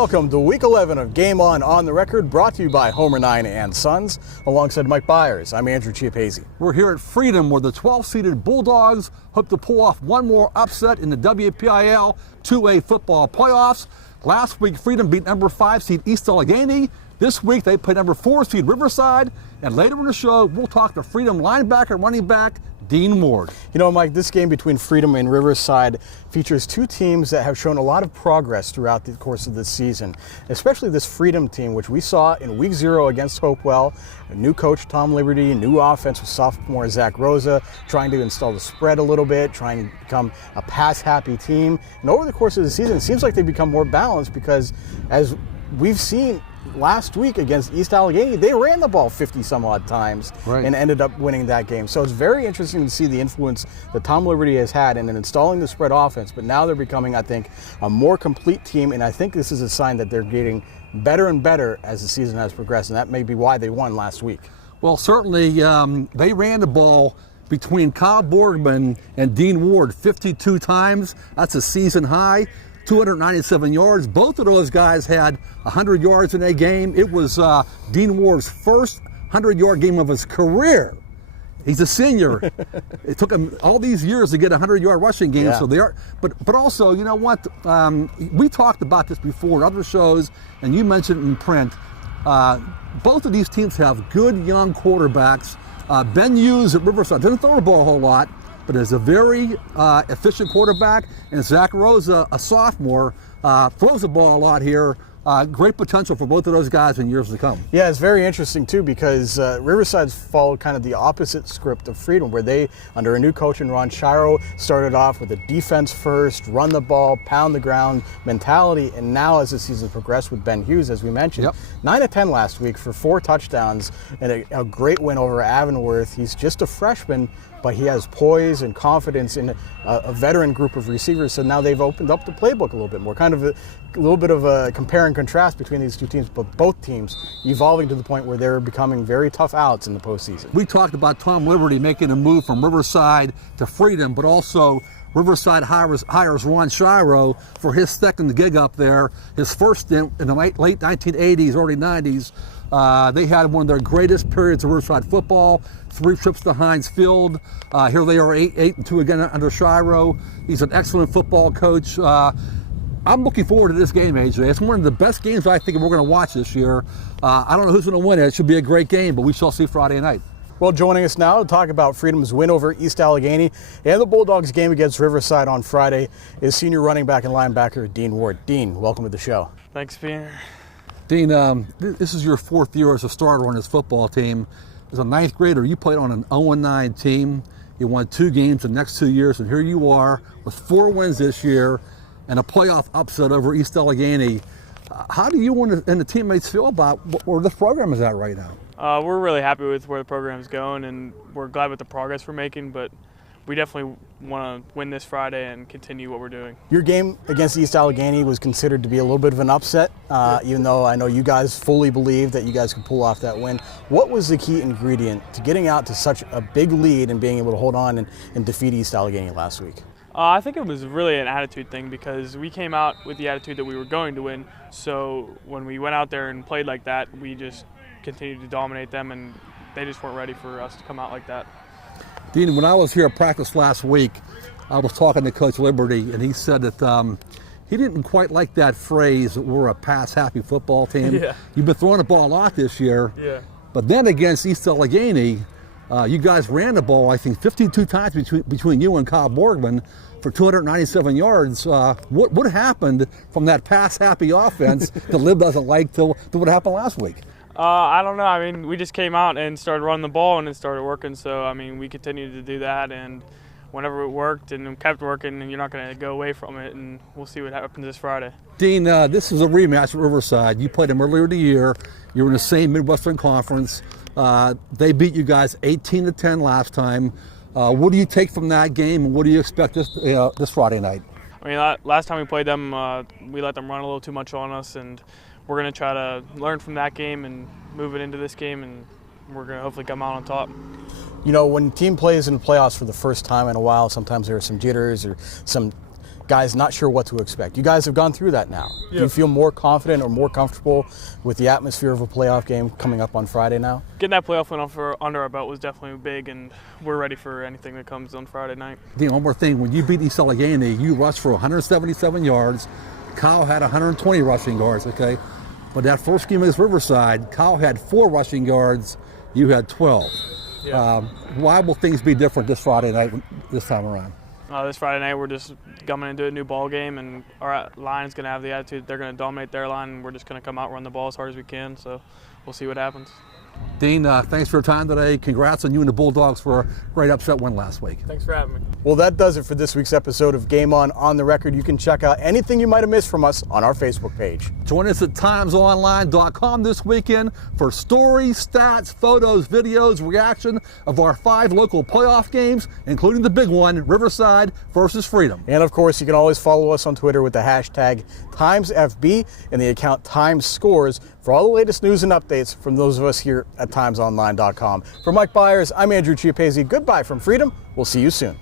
welcome to Week 11 of Game On the Record, brought to you by Homer 9 and Sons, alongside Mike Bires. I'm Andrew Chiappazzi. We're here at Freedom, where the 12-seeded Bulldogs hope to pull off one more upset in the WPIL 2A football playoffs. Last week, Freedom beat number 5 seed East Allegheny. This week, they play number 4 seed Riverside. And later in the show, we'll talk to Freedom linebacker and running back Dean Ward. You know, Mike, this game between Freedom and Riverside features two teams that have shown a lot of progress throughout the course of this season, especially this Freedom team, which we saw in Week 0 against Hopewell. A new coach, Tom Liberty, a new offense with sophomore Zach Rosa, trying to install the spread a little bit, trying to become a pass-happy team. And over the course of the season, it seems like they've become more balanced because, as we've seen last week against East Allegheny, they ran the ball 50-some-odd times and ended up winning that game. So it's very interesting to see the influence that Tom Liberty has had in installing the spread offense, but now they're becoming, I think, a more complete team, and I think this is a sign that they're getting better and better as the season has progressed, and that may be why they won last week. Well, certainly they ran the ball between Kyle Borgman and Dean Ward 52 times. That's a season high. 297 yards. Both of those guys had 100 yards in a game. It was Dean Ward's first 100-yard game of his career. He's a senior. It took him all these years to get a 100-yard rushing game. So they are, but also, you know what? We talked about this before in other shows, and you mentioned it in print. Both of these teams have good young quarterbacks. Ben Hughes at Riverside doesn't throw the ball a whole lot, but is a very efficient quarterback, and Zach Rosa, a sophomore, throws the ball a lot here. Great potential for both of those guys in years to come. Yeah, it's very interesting too, because Riverside's followed kind of the opposite script of Freedom, where they, under a new coach in Ron Shiro, started off with a defense first, run the ball, pound the ground mentality, and now as the season progressed with Ben Hughes, as we mentioned, 9 of 10 last week for 4 touchdowns and a great win over Avonworth. He's just a freshman, but he has poise and confidence in a veteran group of receivers. So now they've opened up the playbook a little bit more, kind of a little bit of a compare and contrast between these two teams, but both teams evolving to the point where they're becoming very tough outs in the postseason. We talked about Tom Liberty making a move from Riverside to Freedom, but also Riverside hires Ron Shiro for his second gig up there. His first stint in the late 1980s, early 90s. They had one of their greatest periods of riverside football, 3 trips to Heinz Field. Here they are 8-2 again under Shiro. He's an excellent football coach. I'm looking forward to this game, AJ. It's one of the best games I think we're going to watch this year. I don't know who's going to win it. It should be a great game, but we shall see Friday night. Well, joining us now to talk about Freedom's win over East Allegheny and the Bulldogs game against Riverside on Friday is senior running back and linebacker Dean Ward. Dean, welcome to the show. Thanks for being here. Dean, this is your 4th year as a starter on this football team. As a 9th grader, you played on an 0-9 team. You won 2 games the next 2 years, and here you are with 4 wins this year and a playoff upset over East Allegheny. How do you and the teammates feel about where this program is at right now? We're really happy with where the program is going, and we're glad with the progress we're making, but we definitely want to win this Friday and continue what we're doing. Your game against East Allegheny was considered to be a little bit of an upset, even though I know you guys fully believe that you guys could pull off that win. What was the key ingredient to getting out to such a big lead and being able to hold on and defeat East Allegheny last week? I think it was really an attitude thing, because we came out with the attitude that we were going to win. So when we went out there and played like that, we just continued to dominate them, and they just weren't ready for us to come out like that. Dean, when I was here at practice last week, I was talking to Coach Liberty, and he said that he didn't quite like that phrase that we're a pass-happy football team. You've been throwing the ball a lot this year, but then against East Allegheny, you guys ran the ball, I think, 52 times between you and Kyle Borgman for 297 yards. What happened from that pass-happy offense that Lib doesn't like to what happened last week? I don't know. I mean, we just came out and started running the ball, and it started working. So, I mean, we continued to do that, and whenever it worked and it kept working, and you're not going to go away from it, and we'll see what happens this Friday. Dean, this is a rematch at Riverside. You played them earlier in the year. You were in the same Midwestern Conference. They beat you guys 18-10 last time. What do you take from that game, and what do you expect this Friday night? I mean, last time we played them, we let them run a little too much on us, and we're going to try to learn from that game and move it into this game, and we're going to hopefully come out on top. You know, when a team plays in the playoffs for the first time in a while, sometimes there are some jitters or some guys not sure what to expect. You guys have gone through that now. Yeah. Do you feel more confident or more comfortable with the atmosphere of a playoff game coming up on Friday now? Getting that playoff win under our belt was definitely big, and we're ready for anything that comes on Friday night. One more thing, when you beat East Allegheny, you rushed for 177 yards. Kyle had 120 rushing yards, okay? But that first game against Riverside, Kyle had 4 rushing yards, you had 12. Yeah. Why will things be different this Friday night, this time around? This Friday night, we're just coming into a new ball game, and our line's going to have the attitude they're going to dominate their line, and we're just going to come out, run the ball as hard as we can. So we'll see what happens. Dean, thanks for your time today. Congrats on you and the Bulldogs for a great upset win last week. Thanks for having me. Well, that does it for this week's episode of Game On the Record. You can check out anything you might have missed from us on our Facebook page. Join us at timesonline.com this weekend for stories, stats, photos, videos, reaction of our 5 local playoff games, including the big one, Riverside versus Freedom. And of course, you can always follow us on Twitter with the hashtag TimesFB and the account TimesScores for all the latest news and updates from those of us here at timesonline.com. For Mike Bires, I'm Andrew Chiappazzi. Goodbye from Freedom. We'll see you soon.